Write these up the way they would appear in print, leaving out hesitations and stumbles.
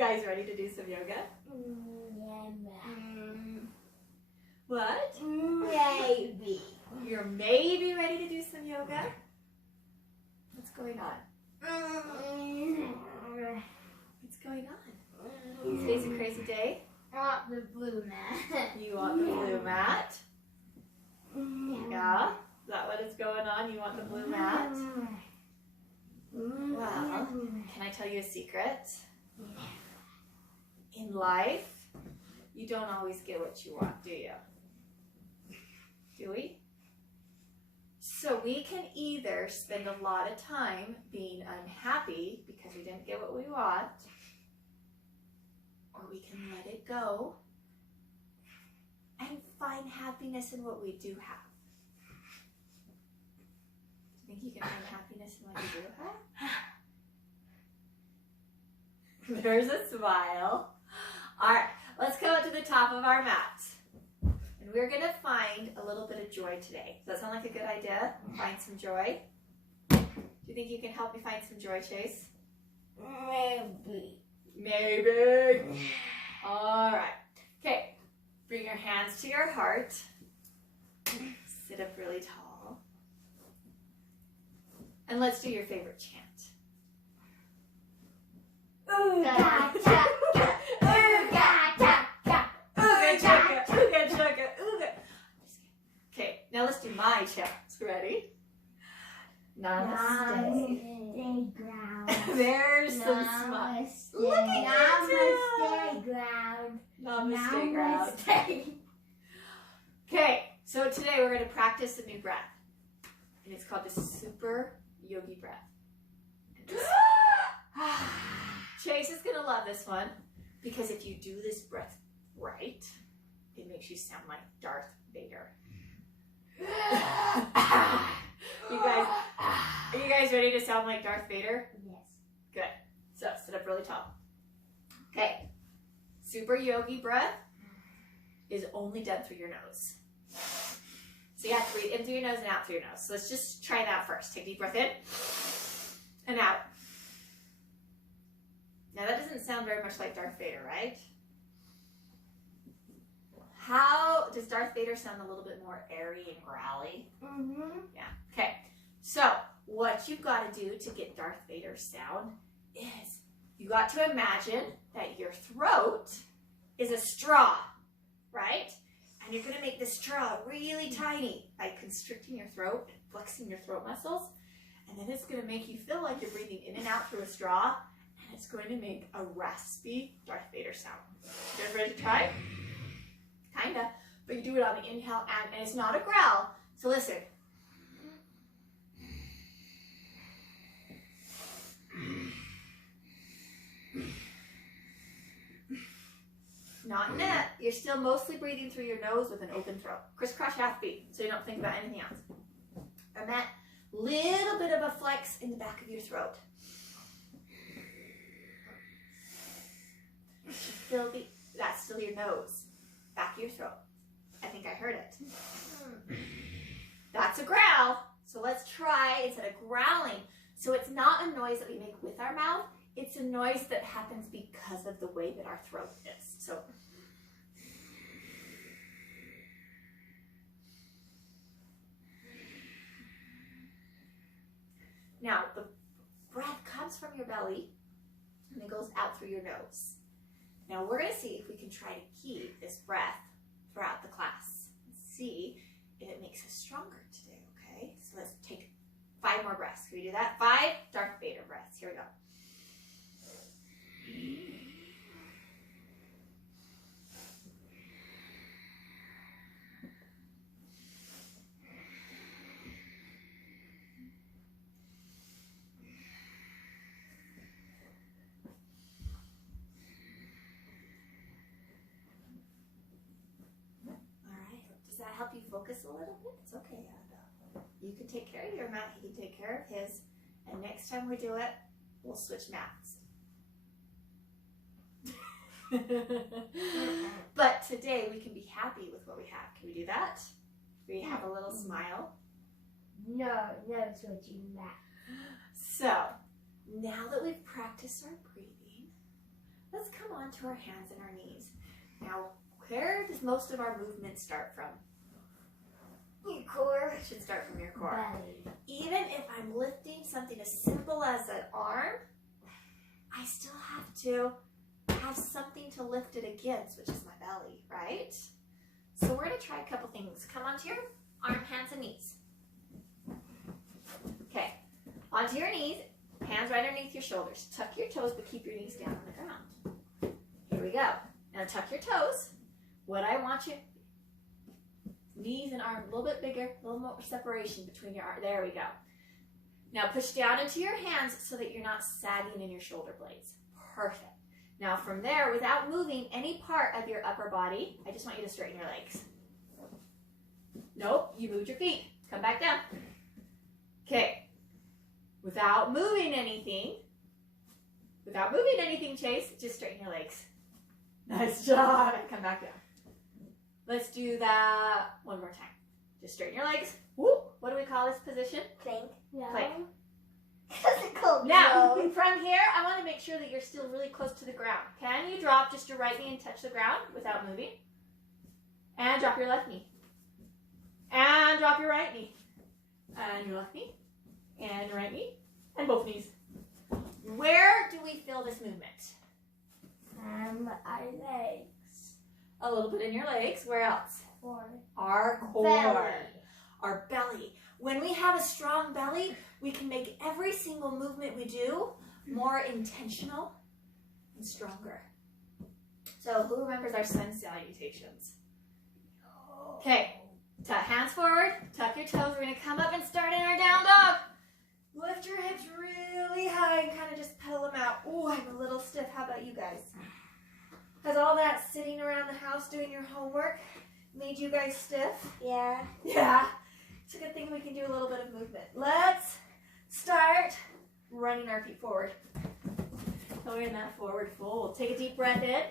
guys ready to do some yoga? What? Maybe. You're maybe ready to do some yoga? What's going on? What's going on? Today's a crazy day. I want the blue mat. You want the blue mat? Yeah? Is that what is going on? You want the blue mat? Well, can I tell you a secret? In life, you don't always get what you want, do you? Do we? So we can either spend a lot of time being unhappy because we didn't get what we want, or we can let it go and find happiness in what we do have. Do you think you can find happiness in what you do have? There's a smile. All right, let's come up to the top of our mat. And we're going to find a little bit of joy today. Does that sound like a good idea? Find some joy? Do you think you can help me find some joy, Chase? Maybe. Maybe. All right. Okay. Bring your hands to your heart. Sit up really tall. And let's do your favorite chant. Ooga chaka, ooga chaka, Ooga chaka, ooga chaka, ooga. Okay, now let's do my chant. Ready? Namaste. Namaste ground. There's some smile. Look at Namaste ground. Namaste ground. Okay, so today we're going to practice a new breath. And it's called the Super Yogi breath. Chase is going to love this one because if you do this breath right, it makes you sound like Darth Vader. Are you guys ready to sound like Darth Vader? Yes. Good. So sit up really tall. Okay. Super Yogi breath is only done through your nose. So you have to breathe in through your nose and out through your nose. So let's just try that first. Take a deep breath in and out. Now that doesn't sound very much like Darth Vader, right? How does Darth Vader sound a little bit more airy and growly? Mm-hmm. Yeah. Okay. So what you've got to do to get Darth Vader's sound is you got to imagine that your throat is a straw, right? And you're going to make the straw really tiny by constricting your throat and flexing your throat muscles. And then it's going to make you feel like you're breathing in and out through a straw. And it's going to make a raspy Darth Vader sound. You guys ready to try? Kinda. But you do it on the inhale and it's not a growl. So listen. Not in that. You're still mostly breathing through your nose with an open throat. Crisscross half beat, so you don't think about anything else. And that little bit of a flex in the back of your throat. That's still your nose. Back of your throat. I think I heard it. That's a growl. So let's try instead of growling. So it's not a noise that we make with our mouth. It's a noise that happens because of the way that our throat is. So now the breath comes from your belly and it goes out through your nose. Now we're going to see if we can try to keep this breath throughout the class. See if it makes us stronger today, okay? So let's take 5 more breaths. Can we do that? 5 Darth Vader breaths. Here we go. Does that help you focus a little bit? It's okay, Annabelle. You can take care of your mat, he can take care of his, and next time we do it, we'll switch mats. But today we can be happy with what we have. Can we do that? We have a little smile. No, switching that. So, now that we've practiced our breathing, let's come on to our hands and our knees. Now, where does most of our movement start from? Your core. It should start from your core. Belly. Even if I'm lifting something as simple as an arm, I still have to have something to lift it against, which is my belly, right? So we're going to try a couple things. Come onto your arm, hands, and knees. Okay, onto your knees, hands right underneath your shoulders. Tuck your toes, but keep your knees down on the ground. Here we go. Now tuck your toes. What I want you, knees and arm a little bit bigger, a little more separation between your arms. There we go. Now push down into your hands so that you're not sagging in your shoulder blades. Perfect. Now from there, without moving any part of your upper body, I just want you to straighten your legs. Nope, you moved your feet. Come back down. Okay. Without moving anything, Chase, just straighten your legs. Nice job. And come back down. Let's do that one more time. Just straighten your legs. Woo. What do we call this position? Plank. No. Plank. What's it called? Now, No. from here, I want to make sure that you're still really close to the ground. Can you drop just your right knee and touch the ground without moving? And drop your left knee. And drop your right knee. And your left knee. And your right knee. And both knees. Where do we feel this movement? Our legs. A little bit in your legs. Where else? Core. Our core. Belly. Our belly. When we have a strong belly, we can make every single movement we do more intentional and stronger. So who remembers our sun salutations? Okay, hands forward, tuck your toes. We're going to come up and start in our down dog. Lift your hips really high and kind of just pedal them out. Ooh, I'm a little stiff. How about you guys? Has all that sitting around the house doing your homework made you guys stiff? Yeah. Yeah. It's a good thing we can do a little bit of movement. Let's start running our feet forward. Going in that forward fold. Take a deep breath in.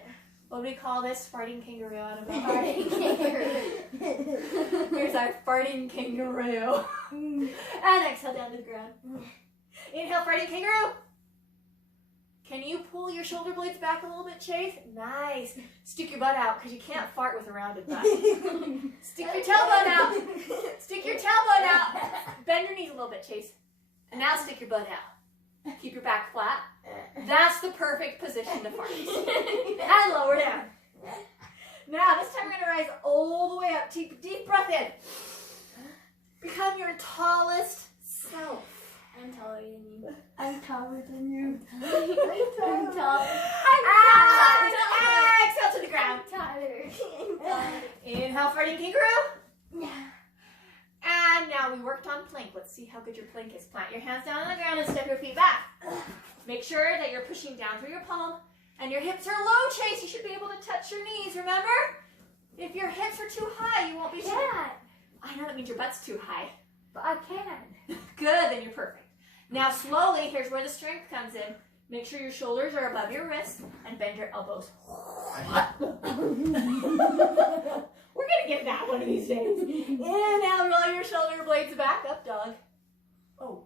What do we call this? Farting kangaroo out of our farting kangaroo. Here's our farting kangaroo. And exhale down to the ground. Inhale, farting kangaroo. Can you pull your shoulder blades back a little bit, Chase? Nice. Stick your butt out because you can't fart with a rounded butt. Stick your tailbone out. Stick your tailbone out. Bend your knees a little bit, Chase. And now stick your butt out. Keep your back flat. That's the perfect position to fart. And lower down. Now, this time we're going to rise all the way up. Take a deep breath in. Become your tallest self. I'm taller than you. I'm taller than you. I'm taller. Exhale to the ground. I'm taller. Inhale, farting kangaroo. And now we worked on plank. Let's see how good your plank is. Plant your hands down on the ground and step your feet back. Make sure that you're pushing down through your palm and your hips are low, Chase. You should be able to touch your knees, remember? If your hips are too high, you won't be Yeah. I know that means your butt's too high. But I can. Good, then you're perfect. Now slowly, here's where the strength comes in. Make sure your shoulders are above your wrists and bend your elbows. We're going to get that one of these days. Inhale, roll your shoulder blades back. Up dog. Oh.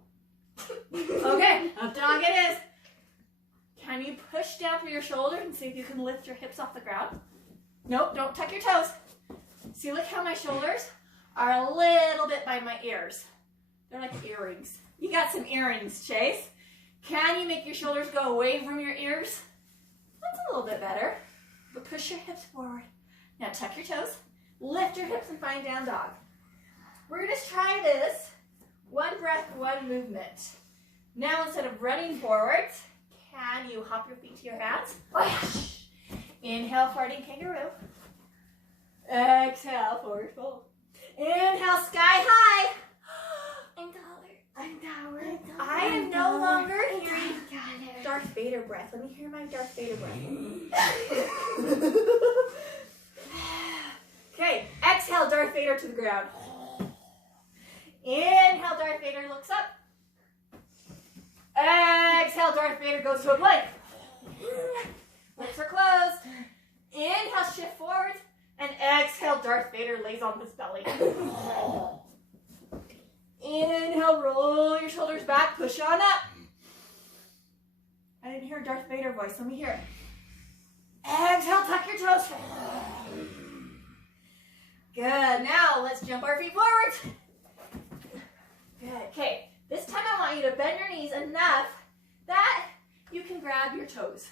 Okay, up dog it is. Can you push down through your shoulders and see if you can lift your hips off the ground? Nope, don't tuck your toes. See, look how my shoulders are a little bit by my ears. They're like earrings. You got some earrings, Chase. Can you make your shoulders go away from your ears? That's a little bit better. But push your hips forward. Now tuck your toes. Lift your hips and find down dog. We're going to try this. One breath, one movement. Now instead of running forward, can you hop your feet to your hands? Inhale, farting kangaroo. Exhale, forward fold. Inhale, sky high. I'm taller. I'm taller. I am no longer hearing Darth Vader breath. Let me hear my Darth Vader breath. Okay, exhale, Darth Vader to the ground. Inhale, Darth Vader looks up. Exhale, Darth Vader goes to a plank. Lips are closed. Inhale, shift forward. And exhale, Darth Vader lays on his belly. Inhale, roll your shoulders back, push on up. I didn't hear Darth Vader voice, let me hear it. Exhale, tuck your toes. Good. Now let's jump our feet forward. Good. Okay. This time I want you to bend your knees enough that you can grab your toes.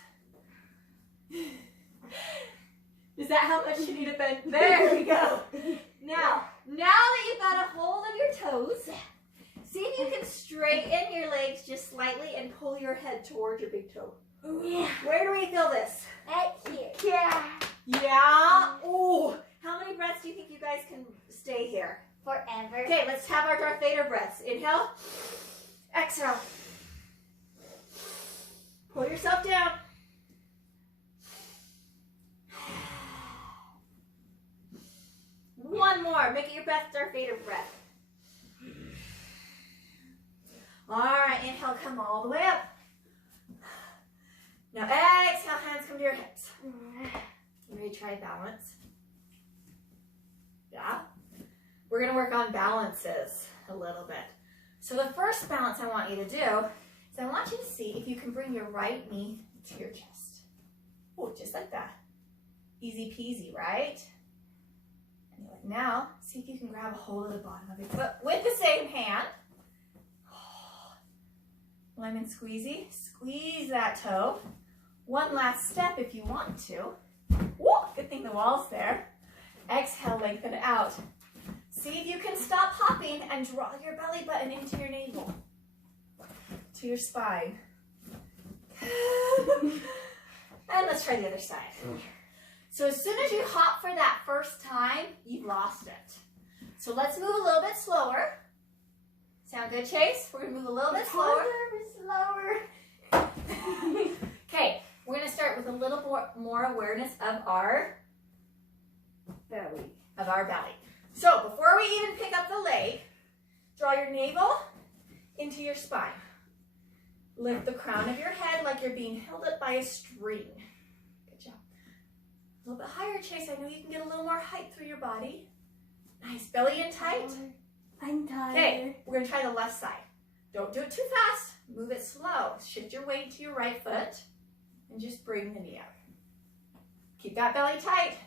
Is that how much you need to bend? There we go. Now that you've got a hold of your toes, see if you can straighten your legs just slightly and pull your head towards your big toe. Yeah. Where do we feel this? Right here. Yeah. Yeah. Oh, how many breaths do you think you guys can stay here? Forever. Okay, let's have our Darth Vader breaths. Inhale. Exhale. Pull yourself down. One more. Make it your best Darth Vader breath. All right, inhale, come all the way up. Now exhale, hands come to your hips. Ready to try balance? Yeah? We're going to work on balances a little bit. So the first balance I want you to do is I want you to see if you can bring your right knee to your chest. Oh, just like that. Easy peasy, right? Anyway, now see if you can grab a hold of the bottom of your foot with the same hand. Lemon squeezy. Squeeze that toe. One last step if you want to. Woo, good thing the wall's there. Exhale, lengthen it out. See if you can stop hopping and draw your belly button into your navel, to your spine. And let's try the other side. So as soon as you hop for that first time, you've lost it. So let's move a little bit slower. Sound good, Chase? We're going to move a little bit slower. Slower. Okay, we're going to start with a little more awareness of our belly. So before we even pick up the leg, draw your navel into your spine. Lift the crown of your head like you're being held up by a string. Good job. A little bit higher, Chase. I know you can get a little more height through your body. Nice. Belly in tight. I'm tired. Okay, we're going to try the left side. Don't do it too fast. Move it slow. Shift your weight to your right foot and just bring the knee up. Keep that belly tight.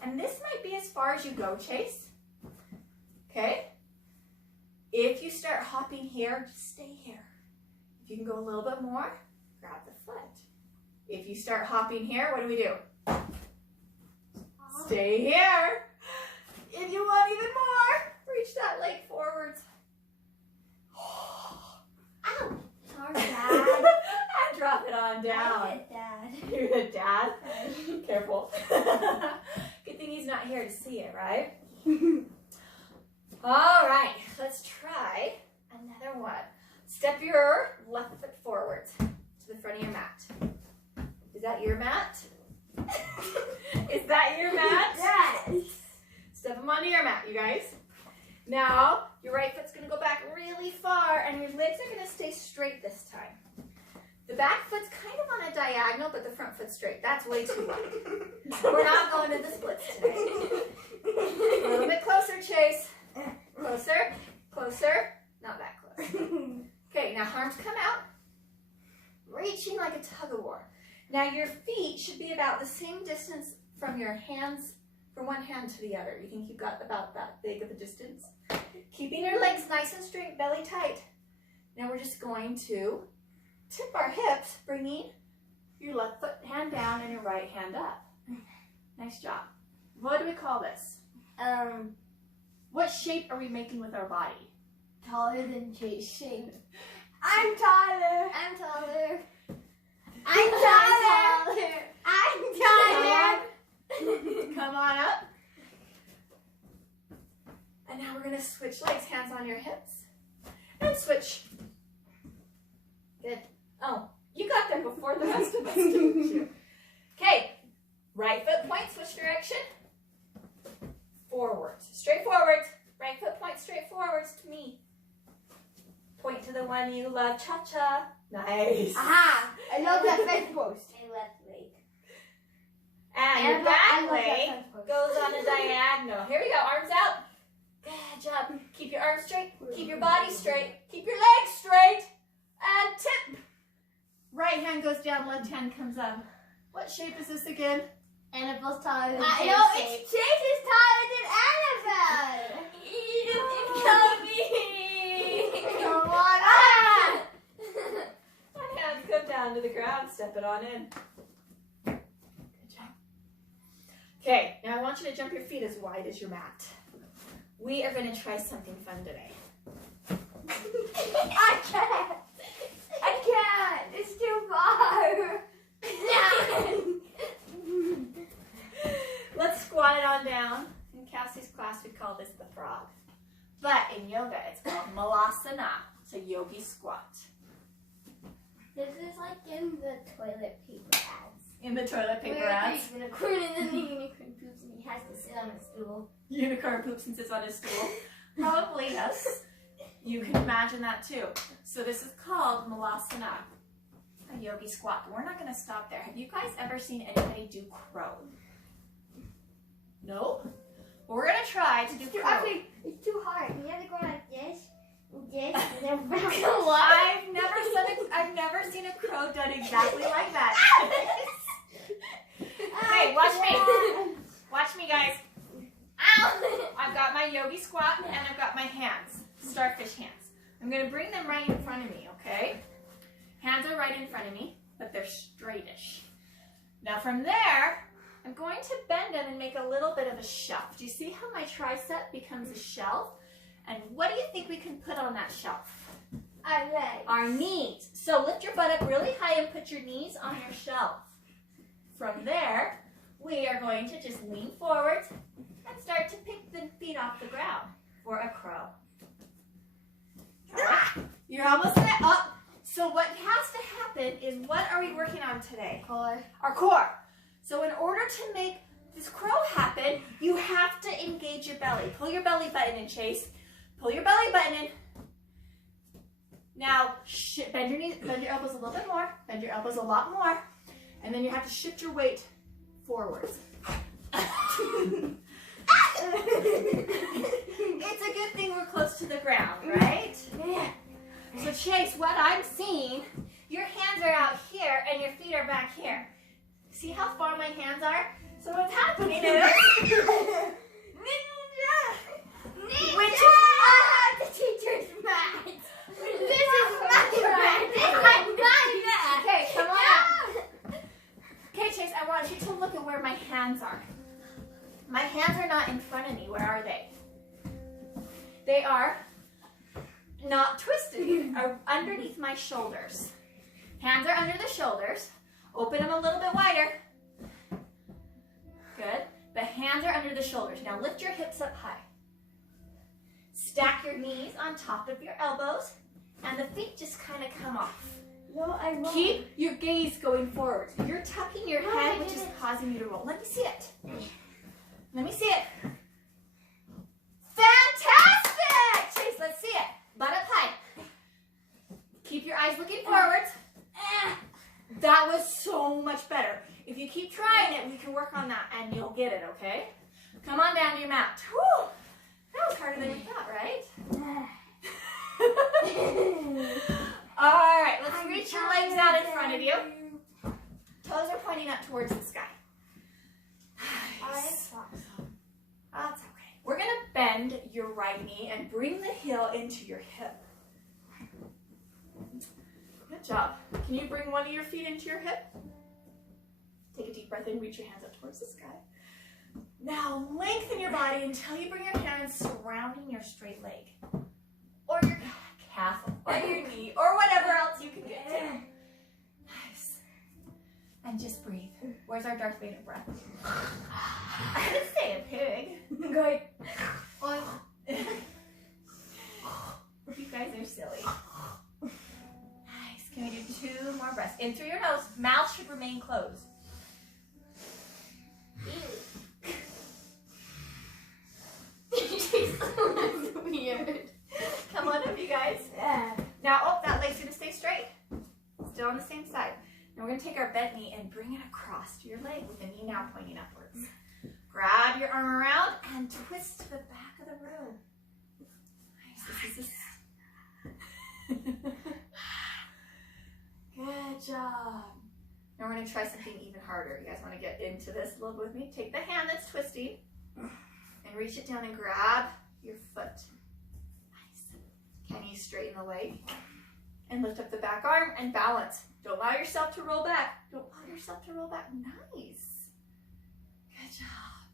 And this might be as far as you go, Chase. Okay? If you start hopping here, just stay here. If you can go a little bit more, grab the foot. If you start hopping here, what do? Stay here. If you want even more, reach that leg forwards. Ow. Sorry, Dad. And drop it on down. I hit Dad. You're the dad? Careful. Good thing he's not here to see it, right? All right, let's try another one. Step your left foot forwards to the front of your mat. Is that your mat? Is that your mat? Yes. Step them onto your mat, you guys. Now, your right foot's going to go back really far, and your legs are going to stay straight this time. The back foot's kind of on a diagonal, but the front foot's straight. That's way too wide. We're not going to the splits today. A little bit closer, Chase. Closer, closer, not that close. Okay, now arms come out, reaching like a tug of war. Now your feet should be about the same distance from your hands, from one hand to the other. You think you've got about that big of a distance? Keeping your legs nice and straight, belly tight. Now we're just going to tip our hips, bringing your left foot hand down and your right hand up. Nice job. What do we call this? What shape are we making with our body? Taller than Chase shape. I'm taller. I'm taller. I'm taller. I'm taller. Come on up. And now we're going to switch legs, hands on your hips. And switch. Good. Oh, you got there before the rest of us, didn't you? Okay. Right foot point, switch direction. Forwards. Straight forwards. Right foot point straight forwards to me. Point to the one you love. Cha-cha. Nice. Aha! I love that fence post. My left leg. And your back leg goes on a diagonal. Here we go. Arms out. Good job. Keep your arms straight. Keep your body straight. Keep your legs straight. And tip. Right hand goes down, left hand comes up. What shape is this again? Annabelle's taller than I Chase know shape. it's Chase is taller than Annabelle. Come on up. My hands come down to the ground. Step it on in. Good job. Okay, now I want you to jump your feet as wide as your mat. We are going to try something fun today. I can't. I can't. It's too far. Let's squat it on down. In Cassie's class, we call this the frog. But in yoga, it's called malasana. It's a yogi squat. This is like in the toilet paper ads. In the toilet paper Where ads, the unicorn and then the unicorn poops and he has to sit on a stool. unicorn poops and sits on his stool. Probably yes. You can imagine that too. So this is called malasana, a yogi squat. But we're not going to stop there. Have you guys ever seen anybody do crow? No? Well, we're going to try to do crow. Actually, it's too hard. You have to go like this, and then back. I've never seen a crow done exactly like that. Hey, watch me. Watch me, guys. Ow! I've got my yogi squat and I've got my hands, starfish hands. I'm going to bring them right in front of me, okay? Hands are right in front of me, but they're straightish. Now from there, I'm going to bend them and make a little bit of a shelf. Do you see how my tricep becomes a shelf? And what do you think we can put on that shelf? Our legs. Our knees. So lift your butt up really high and put your knees on your shelf. From there, we are going to just lean forward and start to pick the feet off the ground for a crow. All right. You're almost there. Up. So what has to happen is, what are we working on today? Core. Our core. So in order to make this crow happen, you have to engage your belly. Pull your belly button in, Chase. Pull your belly button in. Now, bend your knees, bend your elbows a little bit more. Bend your elbows a lot more. And then you have to shift your weight forwards. It's a good thing we're close to the ground, right? So Chase, what I'm seeing, your hands are out here and your feet are back here. See how far my hands are? So what's happening is... Which is the teacher's mat. This is my mat. This is my mat. Okay, come on up. Okay, Chase, I want you to look at where my hands are. My hands are not in front of me. Where are they? They are not twisted. Are underneath my shoulders. Hands are under the shoulders. Open them a little bit wider. Good. The hands are under the shoulders. Now lift your hips up high. Stack your knees on top of your elbows, and the feet just kind of come off. No, I won't. Keep your gaze going forward. You're tucking your No, head, I which is didn't. causing you to roll. Let me see it. Let me see it. Fantastic! Chase, let's see it. Butt up high. Keep your eyes looking forwards. That was so much better. If you keep trying it, we can work on that and you'll get it, okay? Come on down to your mat. Whew. That was harder than we thought, right? All right, let's reach your legs out in front of you. Toes are pointing up towards the sky. Nice. That's okay. We're going to bend your right knee and bring the heel into your hip. Good job. Can you bring one of your feet into your hip? Take a deep breath in, reach your hands up towards the sky. Now lengthen your body until you bring your hands surrounding your straight leg. Or your calf, or your knee, or whatever else you can get to. Nice. And just breathe. Where's our Darth Vader breath? I could say a pig. Good. You guys are silly. Nice. Can we do 2 more breaths? In through your nose. Mouth should remain closed. That's weird. Come on up, you guys. Now, oh, that leg's gonna stay straight. Still on the same side. Now we're gonna take our bent knee and bring it across your leg with the knee now pointing upwards. Grab your arm around and twist to the back of the room. Nice. This is Good job. Now we're gonna try something even harder. You guys want to get into this a little bit with me? Take the hand that's twisting and reach it down and grab your foot. Nice. Can you straighten the leg? And lift up the back arm and balance. Don't allow yourself to roll back. Don't allow yourself to roll back. Nice. Good job.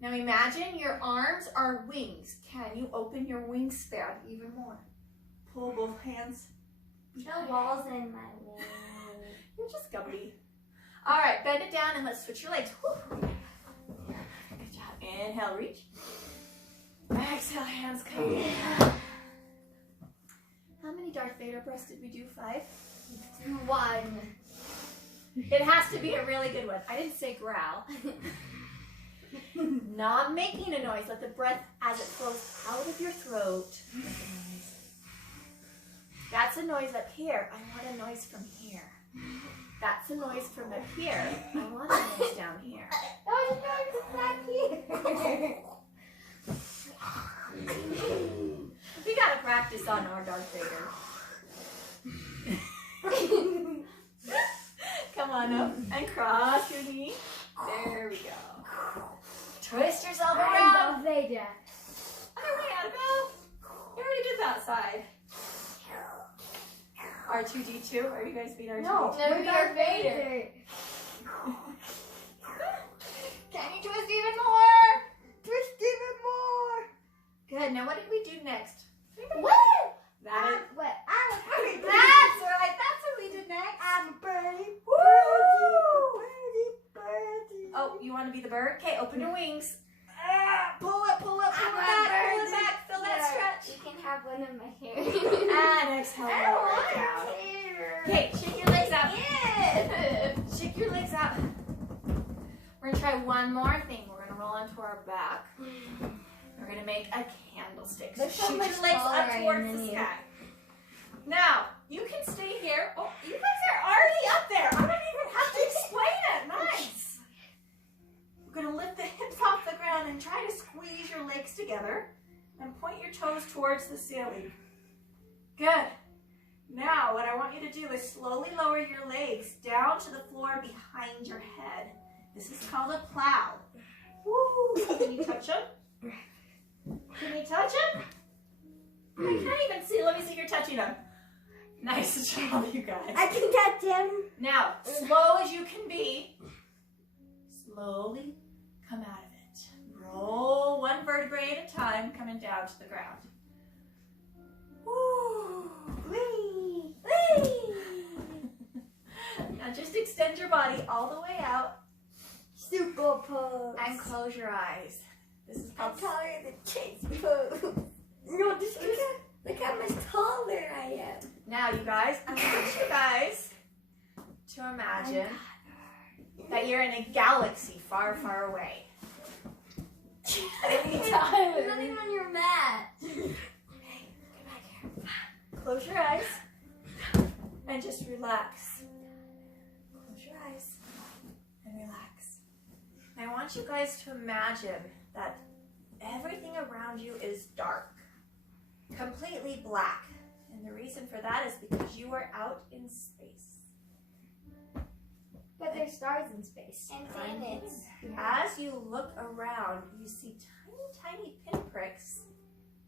Now imagine your arms are wings. Can you open your wingspan even more? Pull both hands. No walls in my way. You're just gubbly. All right, bend it down and let's switch your legs. Whew. Good job. Inhale, reach. Exhale, hands come in. How many Darth Vader breaths did we do? 5? 1. It has to be a really good one. I didn't say growl. Not making a noise. Let the breath as it flows out of your throat. That's a noise up here. I want a noise from here. That's a noise from up here. I want a noise down here. Oh, it's back here. We gotta practice on our Darth Vader. Come on up and cross your knee. There we go. Twist yourself around. I'm Vader. All right, Annabelle. You already did that side. R2-D2. Are you guys being R2-D2? No, we're Darth Vader. Can you twist even more? Twist even more. Good. Now what did we do next? What? That is. What? I'm a pretty That's right. That's what we did next. I'm a birdie. Birdie. Oh, you want to be the bird? Okay, open your wings. Pull it, pull it, pull it back, pull it back. Feel that stretch. You can have one of my hair. And exhale. I don't want it out. hair. Okay, shake your legs out. Shake your legs out. We're gonna try one more thing. We're gonna roll onto our back. We're gonna make a candlestick. So They're so shoot much your legs taller up towards than the you. sky. Now, you can stay here. Oh, you guys are already up there. I don't even have to explain it. Nice. We're gonna lift the hips off the ground and try to squeeze your legs together and point your toes towards the ceiling. Good. Now, what I want you to do is slowly lower your legs down to the floor behind your head. This is called a plow. Woo! Can you touch them? Can you touch them? I can't even see. Let me see if you're touching them. Nice job, you guys. I can touch him. Now, slow as you can be, slowly come out of it. Roll one vertebrae at a time, coming down to the ground. Woo! Whee! Whee! Now just extend your body all the way out Super pose. and close your eyes. This is I'm called taller than Chase pose. No, just look how much taller I am. Now, you guys, I want you guys to imagine that you're in a galaxy far, far away. You're not even on your mat. Close your eyes and just relax. Close your eyes and relax. I want you guys to imagine that everything around you is dark, completely black. And the reason for that is because you are out in space. But there's stars in space. And planets. As you look around, you see tiny, tiny pinpricks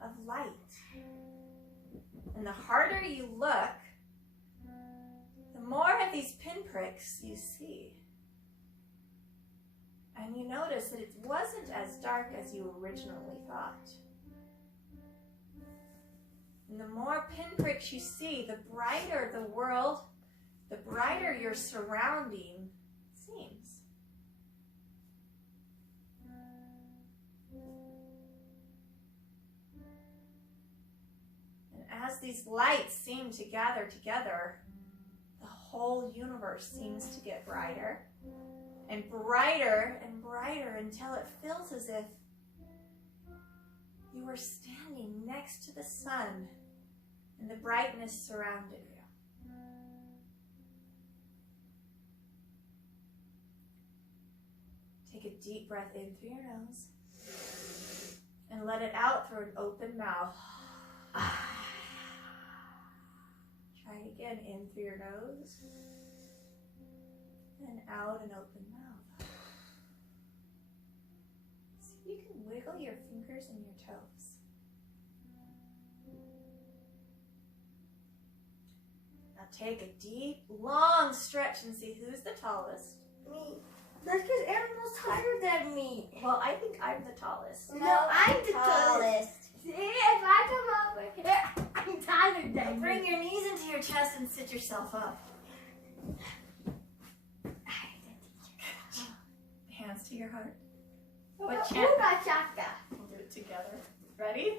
of light. And the harder you look, the more of these pinpricks you see. And you notice that it wasn't as dark as you originally thought. And the more pinpricks you see, the brighter the world, the brighter your surrounding seems. And as these lights seem to gather together, the whole universe seems to get brighter and brighter and brighter until it feels as if you are standing next to the sun and the brightness surrounded you. Take a deep breath in through your nose and let it out through an open mouth. Try it again, in through your nose and out and open mouth. See if you can wiggle your fingers and your toes. Now take a deep, long stretch and see who's the tallest. Me. That's because Animal's higher than me. Well, I think I'm the tallest. No, I'm the tallest. See, if I come over here, I'm taller than Bring you. your knees into your chest and sit yourself up. Hands to your heart. What chant? Ooga chaka. We'll do it together. Ready?